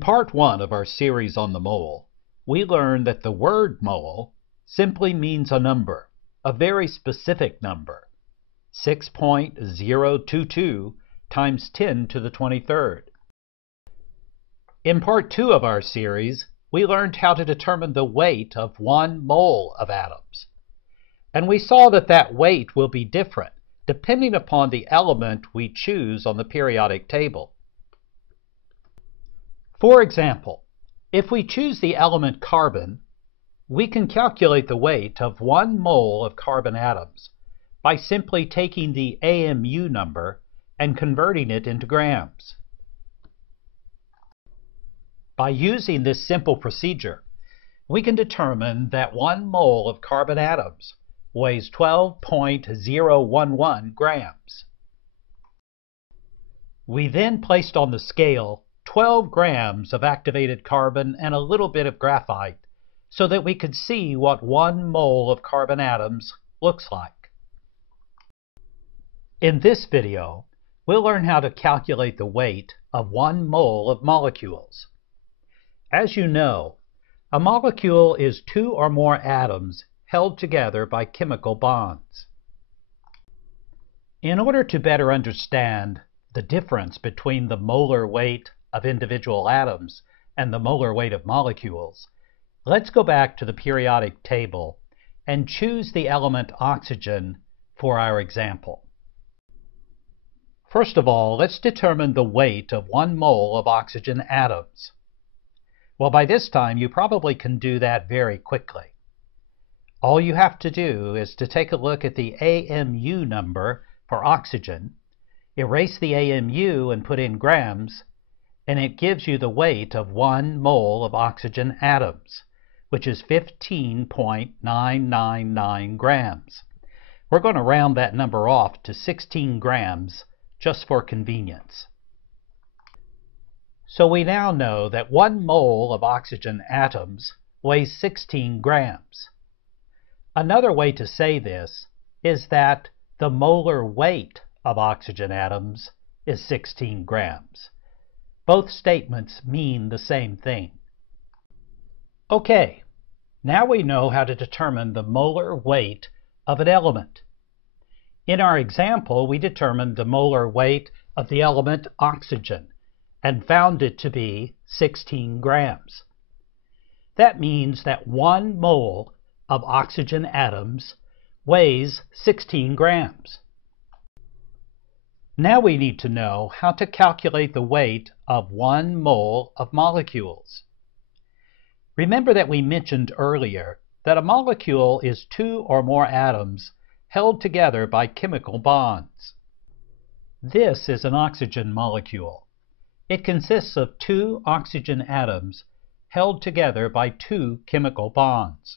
In part 1 of our series on the mole, we learned that the word mole simply means a number, a very specific number, 6.022 times 10 to the 23rd. In part 2 of our series, we learned how to determine the weight of 1 mole of atoms. And we saw that that weight will be different depending upon the element we choose on the periodic table. For example, if we choose the element carbon, we can calculate the weight of 1 mole of carbon atoms by simply taking the AMU number and converting it into grams. By using this simple procedure, we can determine that 1 mole of carbon atoms weighs 12.011 grams. We then placed on the scale 12 grams of activated carbon and a little bit of graphite so that we could see what 1 mole of carbon atoms looks like. In this video, we'll learn how to calculate the weight of 1 mole of molecules. As you know, a molecule is 2 or more atoms held together by chemical bonds. In order to better understand the difference between the molar weight of individual atoms and the molar weight of molecules, let's go back to the periodic table and choose the element oxygen for our example. First of all, let's determine the weight of 1 mole of oxygen atoms. Well, by this time, you probably can do that very quickly. All you have to do is to take a look at the AMU number for oxygen, erase the AMU and put in grams, and it gives you the weight of 1 mole of oxygen atoms, which is 15.999 grams. We're going to round that number off to 16 grams just for convenience. So we now know that 1 mole of oxygen atoms weighs 16 grams. Another way to say this is that the molar weight of oxygen atoms is 16 grams. Both statements mean the same thing. Okay, now we know how to determine the molar weight of an element. In our example, we determined the molar weight of the element oxygen and found it to be 16 grams. That means that 1 mole of oxygen atoms weighs 16 grams. Now we need to know how to calculate the weight of 1 mole of molecules. Remember that we mentioned earlier that a molecule is 2 or more atoms held together by chemical bonds. This is an oxygen molecule. It consists of 2 oxygen atoms held together by 2 chemical bonds.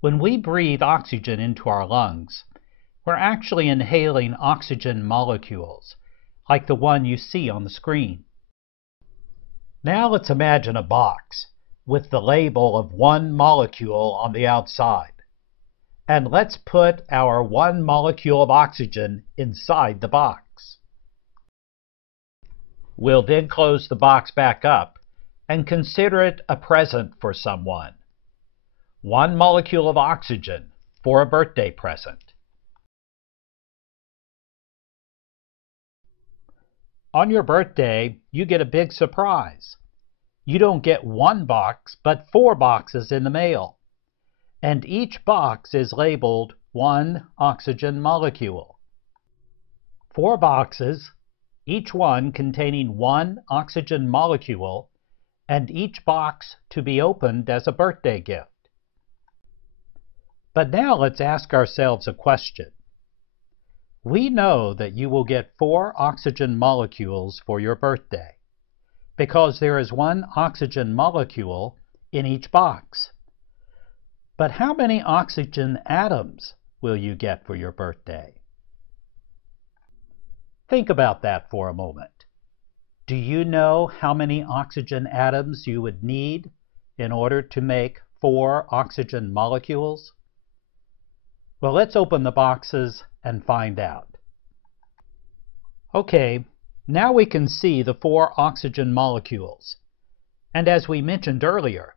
When we breathe oxygen into our lungs, we're actually inhaling oxygen molecules, like the one you see on the screen. Now let's imagine a box with the label of 1 molecule on the outside. And let's put our 1 molecule of oxygen inside the box. We'll then close the box back up and consider it a present for someone. 1 molecule of oxygen for a birthday present. On your birthday, you get a big surprise. You don't get 1 box, but 4 boxes in the mail. And each box is labeled 1 oxygen molecule. 4 boxes, each one containing 1 oxygen molecule, and each box to be opened as a birthday gift. But now let's ask ourselves a question. We know that you will get 4 oxygen molecules for your birthday because there is 1 oxygen molecule in each box. But how many oxygen atoms will you get for your birthday? Think about that for a moment. Do you know how many oxygen atoms you would need in order to make 4 oxygen molecules? Well, let's open the boxes and find out. Okay, now we can see the 4 oxygen molecules. And as we mentioned earlier,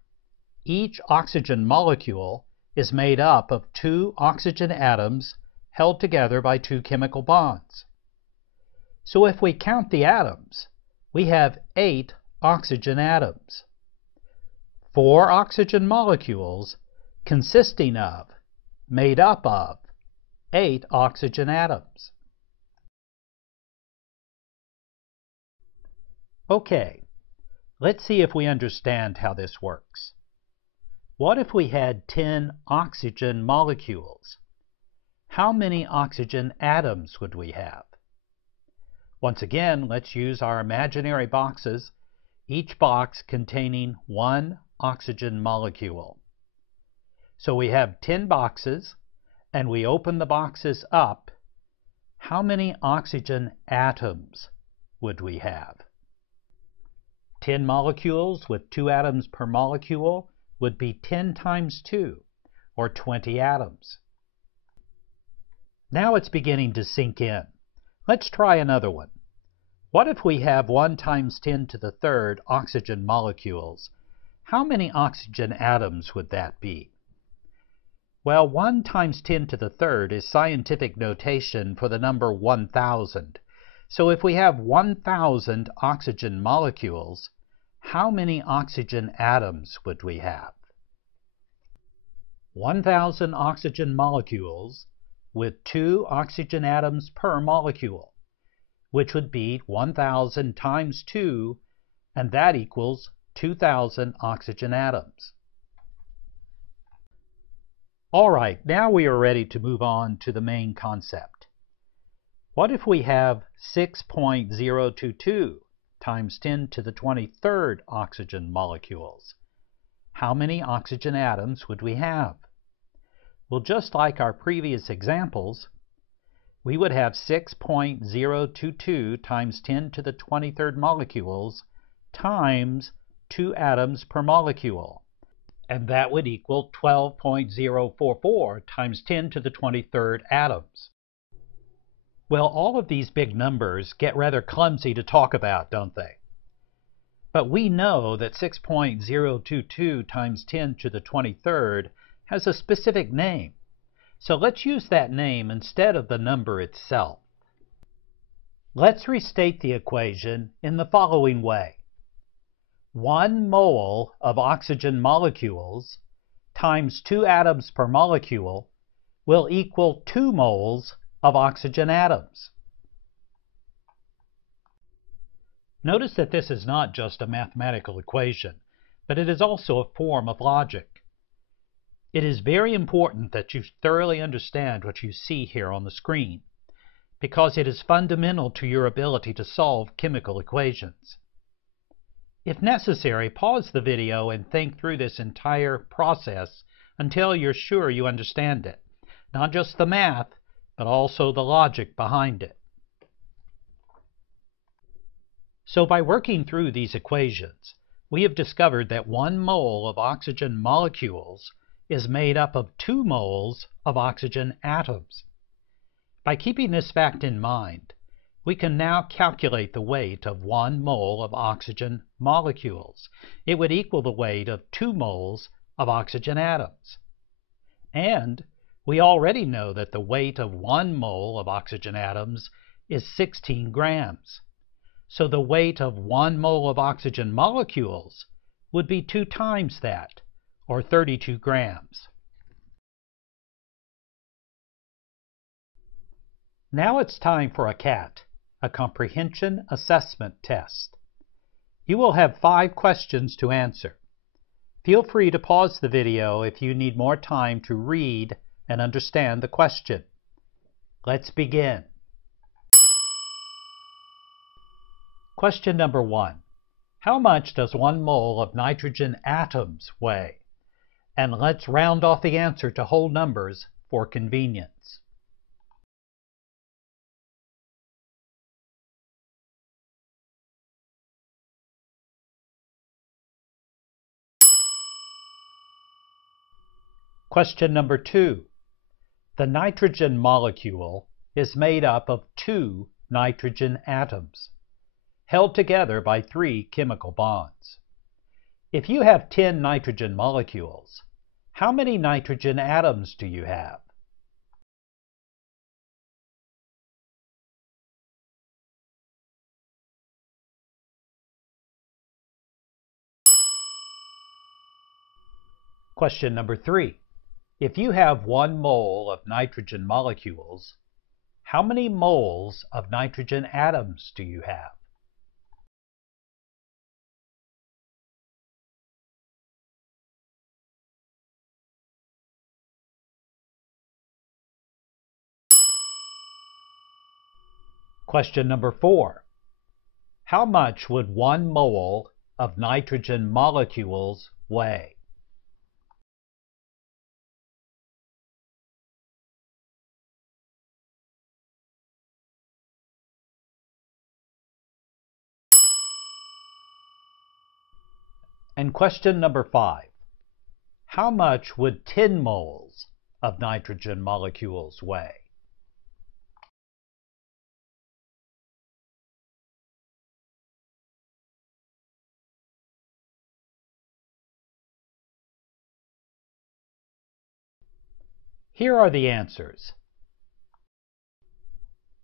each oxygen molecule is made up of 2 oxygen atoms held together by 2 chemical bonds. So if we count the atoms, we have 8 oxygen atoms. 4 oxygen molecules consisting of, made up of, 8 oxygen atoms. Okay, let's see if we understand how this works. What if we had 10 oxygen molecules? How many oxygen atoms would we have? Once again, let's use our imaginary boxes, each box containing 1 oxygen molecule. So we have 10 boxes, and we open the boxes up. How many oxygen atoms would we have? 10 molecules with 2 atoms per molecule would be 10 times 2, or 20 atoms. Now it's beginning to sink in. Let's try another one. What if we have 1 times 10 to the third oxygen molecules? How many oxygen atoms would that be? Well, 1 times 10 to the third is scientific notation for the number 1,000. So if we have 1,000 oxygen molecules, how many oxygen atoms would we have? 1,000 oxygen molecules with 2 oxygen atoms per molecule, which would be 1,000 times 2, and that equals 2,000 oxygen atoms. All right, now we are ready to move on to the main concept. What if we have 6.022 times 10 to the 23rd oxygen molecules? How many oxygen atoms would we have? Well, just like our previous examples, we would have 6.022 times 10 to the 23rd molecules times 2 atoms per molecule, and that would equal 12.044 times 10 to the 23rd atoms. Well, all of these big numbers get rather clumsy to talk about, don't they? But we know that 6.022 times 10 to the 23rd has a specific name. So let's use that name instead of the number itself. Let's restate the equation in the following way. 1 mole of oxygen molecules times 2 atoms per molecule will equal 2 moles of oxygen atoms. Notice that this is not just a mathematical equation, but it is also a form of logic. It is very important that you thoroughly understand what you see here on the screen, because it is fundamental to your ability to solve chemical equations. If necessary, pause the video and think through this entire process until you're sure you understand it. Not just the math, but also the logic behind it. So by working through these equations, we have discovered that 1 mole of oxygen molecules is made up of 2 moles of oxygen atoms. By keeping this fact in mind, we can now calculate the weight of 1 mole of oxygen molecules. It would equal the weight of 2 moles of oxygen atoms. And we already know that the weight of 1 mole of oxygen atoms is 16 grams. So the weight of 1 mole of oxygen molecules would be 2 times that, or 32 grams. Now it's time for a CAT, a comprehension assessment test. You will have 5 questions to answer. Feel free to pause the video if you need more time to read and understand the question. Let's begin. Question number 1. How much does 1 mole of nitrogen atoms weigh? And let's round off the answer to whole numbers for convenience. Question number 2. The nitrogen molecule is made up of 2 nitrogen atoms, held together by 3 chemical bonds. If you have 10 nitrogen molecules, how many nitrogen atoms do you have? Question number 3. If you have 1 mole of nitrogen molecules, how many moles of nitrogen atoms do you have? Question number 4. How much would 1 mole of nitrogen molecules weigh? And question number 5. How much would 10 moles of nitrogen molecules weigh? Here are the answers.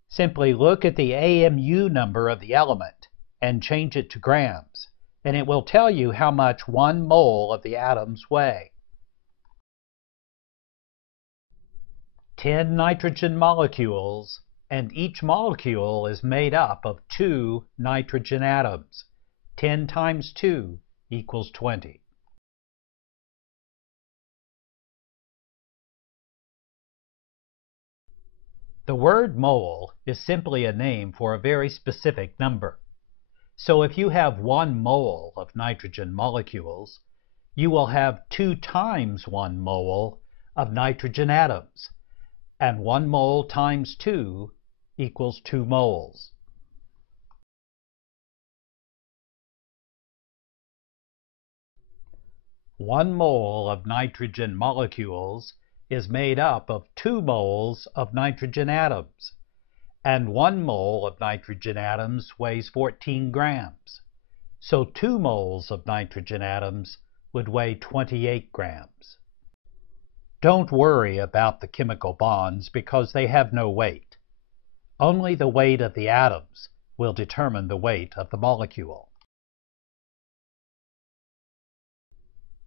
Simply look at the AMU number of the element and change it to grams, and it will tell you how much 1 mole of the atoms weigh. 10 nitrogen molecules, and each molecule is made up of 2 nitrogen atoms. 10 times 2 equals 20. The word mole is simply a name for a very specific number. So if you have 1 mole of nitrogen molecules, you will have 2 times 1 mole of nitrogen atoms, and 1 mole times 2 equals 2 moles. One mole of nitrogen molecules is made up of 2 moles of nitrogen atoms, and 1 mole of nitrogen atoms weighs 14 grams. So 2 moles of nitrogen atoms would weigh 28 grams. Don't worry about the chemical bonds because they have no weight. Only the weight of the atoms will determine the weight of the molecule.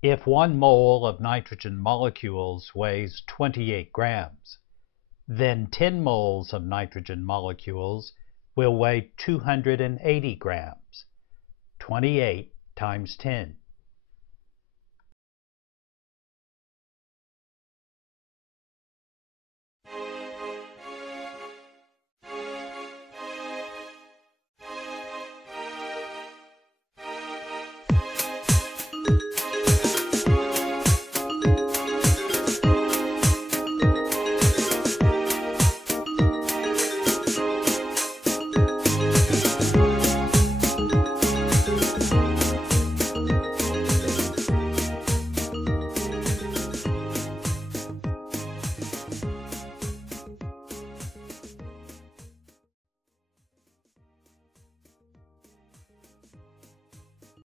If 1 mole of nitrogen molecules weighs 28 grams, then 10 moles of nitrogen molecules will weigh 280 grams. 28 times 10